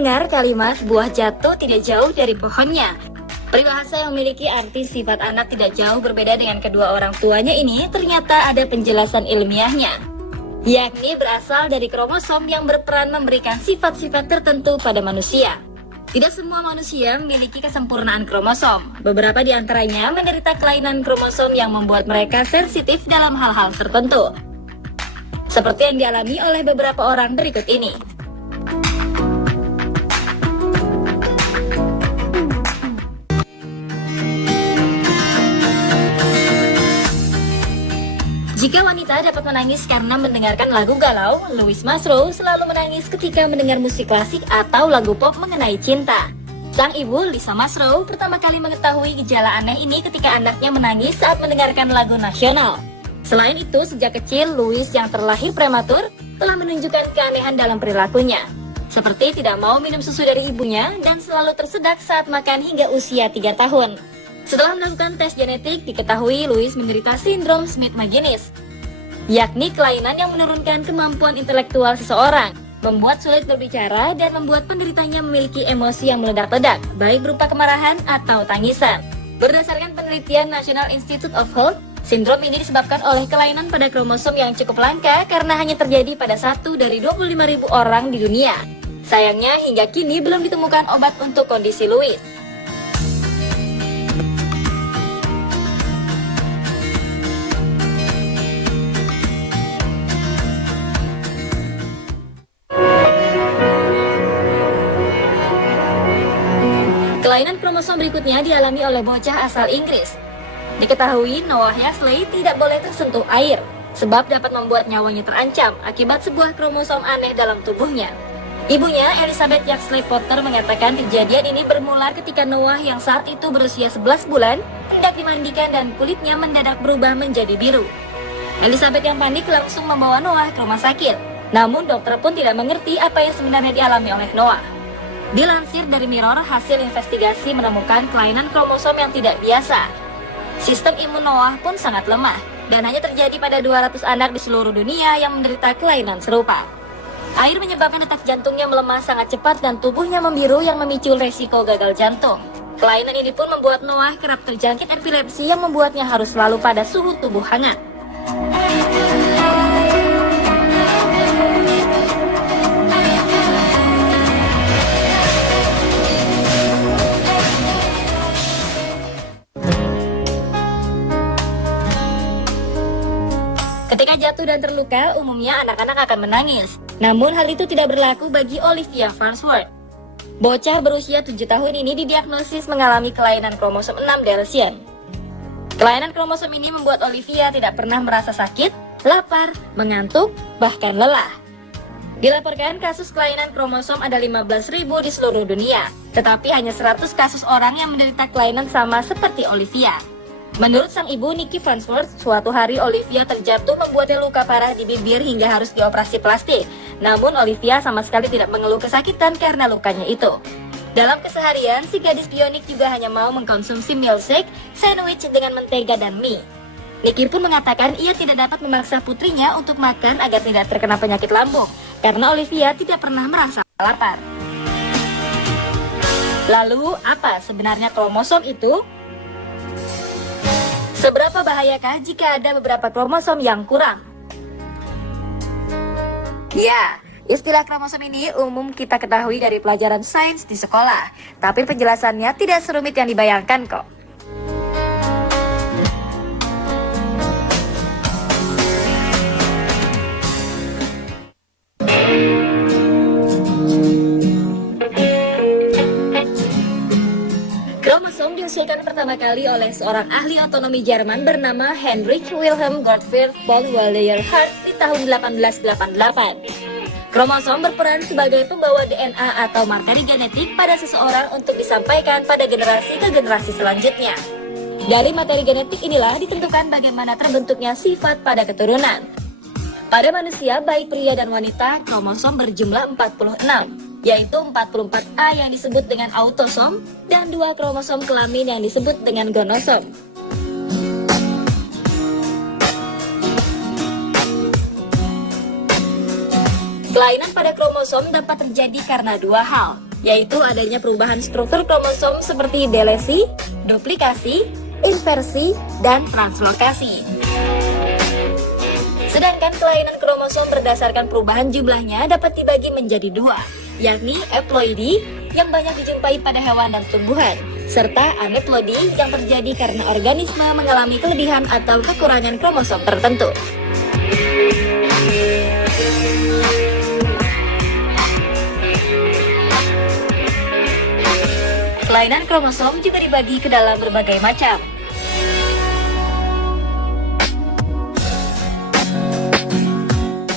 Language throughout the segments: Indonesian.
mendengar kalimat buah jatuh tidak jauh dari pohonnya? Peribahasa yang memiliki arti sifat anak tidak jauh berbeda dengan kedua orang tuanya ini ternyata ada penjelasan ilmiahnya, yakni berasal dari kromosom yang berperan memberikan sifat-sifat tertentu pada manusia. Tidak semua manusia memiliki kesempurnaan kromosom. Beberapa di antaranya menderita kelainan kromosom yang membuat mereka sensitif dalam hal-hal tertentu, seperti yang dialami oleh beberapa orang berikut ini. Jika wanita dapat menangis karena mendengarkan lagu galau, Louis Masrow selalu menangis ketika mendengar musik klasik atau lagu pop mengenai cinta. Sang ibu, Lisa Masrow, pertama kali mengetahui gejala aneh ini ketika anaknya menangis saat mendengarkan lagu nasional. Selain itu, sejak kecil, Louis yang terlahir prematur telah menunjukkan keanehan dalam perilakunya, seperti tidak mau minum susu dari ibunya dan selalu tersedak saat makan hingga usia 3 tahun. Setelah melakukan tes genetik, diketahui Louis menderita sindrom Smith-Magenis, yakni kelainan yang menurunkan kemampuan intelektual seseorang, membuat sulit berbicara, dan membuat penderitanya memiliki emosi yang meledak-ledak, baik berupa kemarahan atau tangisan. Berdasarkan penelitian National Institute of Health, sindrom ini disebabkan oleh kelainan pada kromosom yang cukup langka karena hanya terjadi pada 1 dari 25.000 orang di dunia. Sayangnya, hingga kini belum ditemukan obat untuk kondisi Louis. Kelainan kromosom berikutnya dialami oleh bocah asal Inggris. Diketahui Noah Yaxley tidak boleh tersentuh air, sebab dapat membuat nyawanya terancam akibat sebuah kromosom aneh dalam tubuhnya. Ibunya, Elizabeth Yaxley Potter, mengatakan kejadian ini bermula ketika Noah yang saat itu berusia 11 bulan hendak dimandikan dan kulitnya mendadak berubah menjadi biru. Elizabeth yang panik langsung membawa Noah ke rumah sakit. Namun dokter pun tidak mengerti apa yang sebenarnya dialami oleh Noah. Dilansir dari Mirror, hasil investigasi menemukan kelainan kromosom yang tidak biasa. Sistem imun Noah pun sangat lemah, dan hanya terjadi pada 200 anak di seluruh dunia yang menderita kelainan serupa. Air menyebabkan detak jantungnya melemah sangat cepat dan tubuhnya membiru yang memicu resiko gagal jantung. Kelainan ini pun membuat Noah kerap terjangkit epilepsi yang membuatnya harus selalu pada suhu tubuh hangat. Ketika jatuh dan terluka, umumnya anak-anak akan menangis. Namun hal itu tidak berlaku bagi Olivia Farnsworth. Bocah berusia 7 tahun ini didiagnosis mengalami kelainan kromosom 6 deletion. Kelainan kromosom ini membuat Olivia tidak pernah merasa sakit, lapar, mengantuk, bahkan lelah. Dilaporkan kasus kelainan kromosom ada 15.000 di seluruh dunia, tetapi hanya 100 kasus orang yang menderita kelainan sama seperti Olivia. Menurut sang ibu, Nikki Farnsworth, suatu hari Olivia terjatuh membuatnya luka parah di bibir hingga harus dioperasi plastik. Namun Olivia sama sekali tidak mengeluh kesakitan karena lukanya itu. Dalam keseharian, si gadis bionik juga hanya mau mengkonsumsi milkshake, sandwich dengan mentega dan mie. Nikki pun mengatakan ia tidak dapat memaksa putrinya untuk makan agar tidak terkena penyakit lambung, karena Olivia tidak pernah merasa lapar. Lalu, apa sebenarnya kromosom itu? Seberapa bahayakah jika ada beberapa kromosom yang kurang? Ya, istilah kromosom ini umum kita ketahui dari pelajaran sains di sekolah, tapi penjelasannya tidak serumit yang dibayangkan kok. Kromosom diusulkan pertama kali oleh seorang ahli otonomi Jerman bernama Heinrich Wilhelm Gottfried von Weyerhaeuser di tahun 1888. Kromosom berperan sebagai pembawa DNA atau materi genetik pada seseorang untuk disampaikan pada generasi ke generasi selanjutnya. Dari materi genetik inilah ditentukan bagaimana terbentuknya sifat pada keturunan. Pada manusia, baik pria dan wanita, kromosom berjumlah 46. Yaitu 44A yang disebut dengan autosom dan 2 kromosom kelamin yang disebut dengan gonosom. Kelainan pada kromosom dapat terjadi karena 2 hal. yaitu adanya perubahan struktur kromosom seperti delesi, duplikasi, inversi, dan translokasi. Sedangkan kelainan kromosom berdasarkan perubahan jumlahnya dapat dibagi menjadi dua, yakni haploidi yang banyak dijumpai pada hewan dan tumbuhan, serta aneuploidi yang terjadi karena organisme mengalami kelebihan atau kekurangan kromosom tertentu. Kelainan kromosom juga dibagi ke dalam berbagai macam.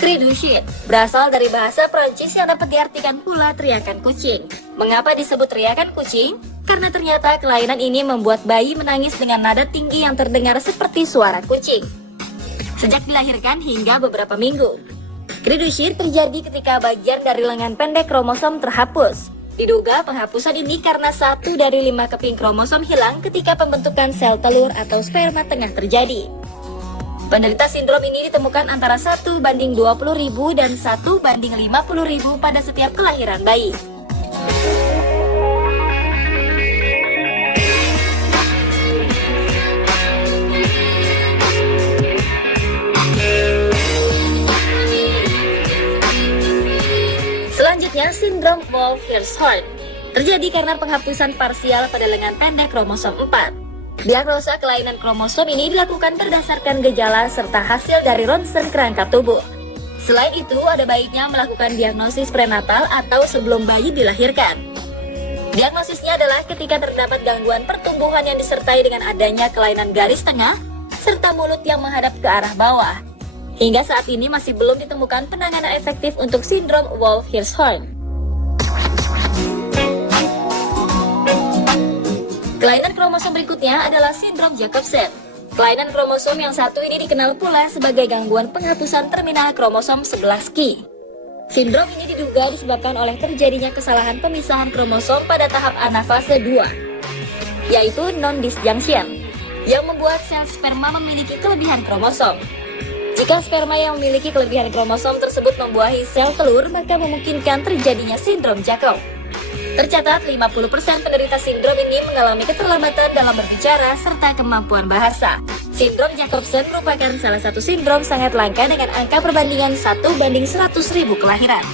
Cri du chien berasal dari bahasa Prancis yang dapat diartikan pula teriakan kucing. Mengapa disebut teriakan kucing? Karena ternyata kelainan ini membuat bayi menangis dengan nada tinggi yang terdengar seperti suara kucing sejak dilahirkan hingga beberapa minggu. Cri du chien terjadi ketika bagian dari lengan pendek kromosom terhapus. Diduga penghapusan ini karena 1 dari 5 keping kromosom hilang ketika pembentukan sel telur atau sperma tengah terjadi. Penderita sindrom ini ditemukan antara 1:20.000 dan 1:50.000 pada setiap kelahiran bayi. Selanjutnya, sindrom Wolff-Hirschhorn terjadi karena penghapusan parsial pada lengan pendek kromosom 4. Diagnosa kelainan kromosom ini dilakukan berdasarkan gejala serta hasil dari ronsen kerangka tubuh. Selain itu, ada baiknya melakukan diagnosis prenatal atau sebelum bayi dilahirkan. Diagnosisnya adalah ketika terdapat gangguan pertumbuhan yang disertai dengan adanya kelainan garis tengah serta mulut yang menghadap ke arah bawah. Hingga saat ini masih belum ditemukan penanganan efektif untuk sindrom Wolff-Hirschhorn. Kelainan kromosom berikutnya adalah sindrom Jacobsen. Kelainan kromosom yang satu ini dikenal pula sebagai gangguan penghapusan terminal kromosom 11q. Sindrom ini diduga disebabkan oleh terjadinya kesalahan pemisahan kromosom pada tahap anafase 2, yaitu non-disjunction, yang membuat sel sperma memiliki kelebihan kromosom. Jika sperma yang memiliki kelebihan kromosom tersebut membuahi sel telur, maka memungkinkan terjadinya sindrom Jacob. Tercatat 50% penderita sindrom ini mengalami keterlambatan dalam berbicara serta kemampuan bahasa. Sindrom Jacobsen merupakan salah satu sindrom sangat langka dengan angka perbandingan 1:100.000 kelahiran.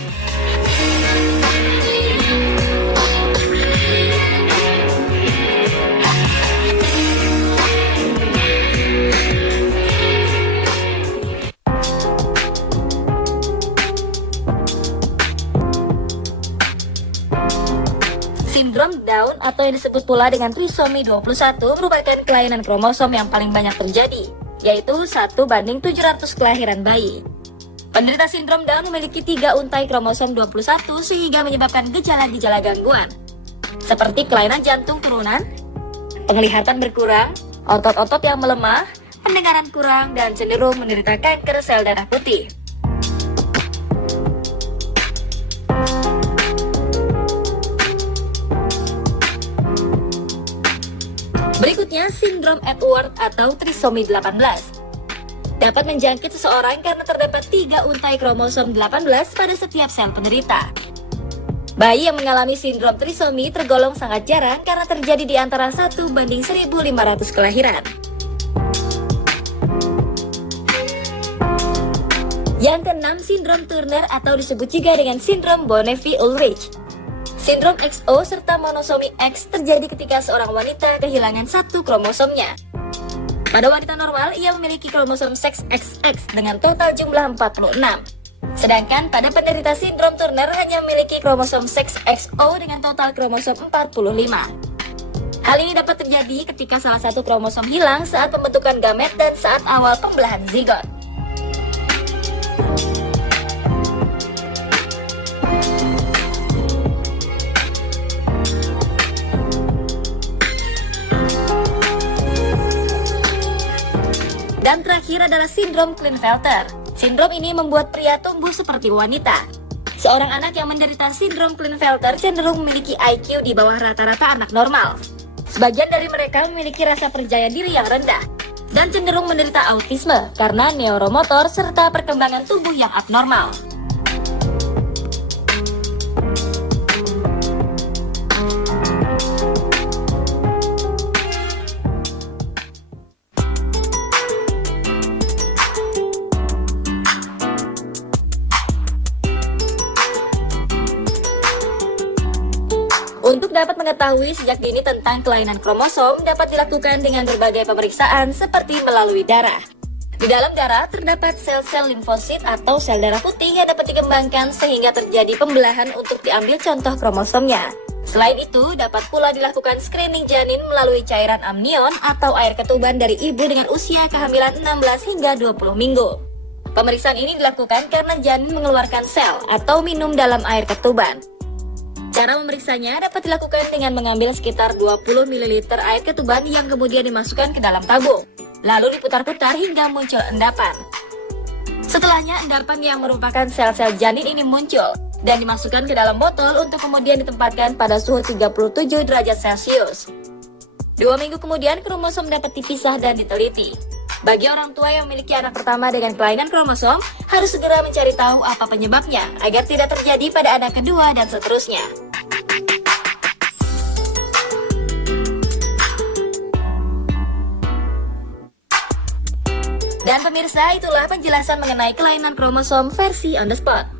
Sindrom Down atau yang disebut pula dengan trisomi 21 merupakan kelainan kromosom yang paling banyak terjadi, yaitu 1:700 kelahiran bayi. Penderita sindrom Down memiliki 3 untai kromosom 21 sehingga menyebabkan gejala-gejala gangguan, seperti kelainan jantung turunan, penglihatan berkurang, otot-otot yang melemah, pendengaran kurang, dan cenderung menderita kanker sel darah putih. Berikutnya, sindrom Edward atau trisomi 18 dapat menjangkit seseorang karena terdapat 3 untai kromosom 18 pada setiap sel penderita. Bayi yang mengalami sindrom trisomi tergolong sangat jarang karena terjadi di antara 1:1500 kelahiran. Yang keenam, sindrom Turner atau disebut juga dengan sindrom Bonnevie-Ulrich. Sindrom XO serta monosomi X terjadi ketika seorang wanita kehilangan 1 kromosomnya. Pada wanita normal, ia memiliki kromosom seks XX dengan total jumlah 46. Sedangkan pada penderita sindrom Turner hanya memiliki kromosom seks XO dengan total kromosom 45. Hal ini dapat terjadi ketika salah satu kromosom hilang saat pembentukan gamet dan saat awal pembelahan zigot. Dan terakhir adalah sindrom Klinefelter. Sindrom ini membuat pria tumbuh seperti wanita. Seorang anak yang menderita sindrom Klinefelter cenderung memiliki IQ di bawah rata-rata anak normal. Sebagian dari mereka memiliki rasa percaya diri yang rendah dan cenderung menderita autisme karena neuromotor serta perkembangan tubuh yang abnormal. dapat mengetahui sejak dini tentang kelainan kromosom dapat dilakukan dengan berbagai pemeriksaan seperti melalui darah. Di dalam darah terdapat sel-sel limfosit atau sel darah putih yang dapat dikembangkan sehingga terjadi pembelahan untuk diambil contoh kromosomnya. Selain itu, dapat pula dilakukan screening janin melalui cairan amnion atau air ketuban dari ibu dengan usia kehamilan 16 hingga 20 minggu. Pemeriksaan ini dilakukan karena janin mengeluarkan sel atau minum dalam air ketuban. Cara memeriksanya dapat dilakukan dengan mengambil sekitar 20 ml air ketuban yang kemudian dimasukkan ke dalam tabung, lalu diputar-putar hingga muncul endapan. Setelahnya, endapan yang merupakan sel-sel janin ini muncul dan dimasukkan ke dalam botol untuk kemudian ditempatkan pada suhu 37 derajat Celcius. 2 minggu kemudian, kromosom dapat dipisah dan diteliti. Bagi orang tua yang memiliki anak pertama dengan kelainan kromosom, harus segera mencari tahu apa penyebabnya agar tidak terjadi pada anak kedua dan seterusnya. Dan pemirsa, itulah penjelasan mengenai kelainan kromosom versi on the spot.